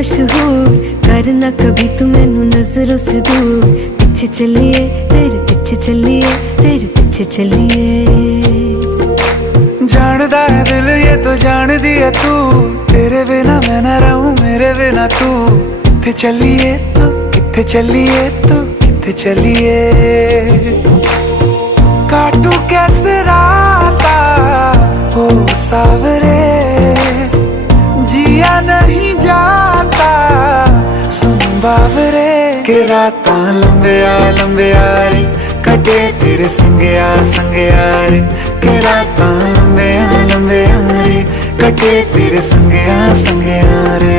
मशहूर, करना कभी तू मैनू नजरों से दूर। पीछे चलिए तेरे पीछे चलिए, तेरे पीछे चलिए। जानदा है दिल ये तो जान दिया तू, तेरे बिना मैं ना रहूं मेरे बिना तू। किथे चलिए तू, किथे चलिए तू, किथे चलिए। काटू कैसे राता हो सावरे, जिया नहीं जाता सुन बावरे। के राता लंबिया लंबिया रे, कटे तेरे संगया संगया रे। के राता लंबिया लंबिया रे, कटे तेरे संगया संगया रे।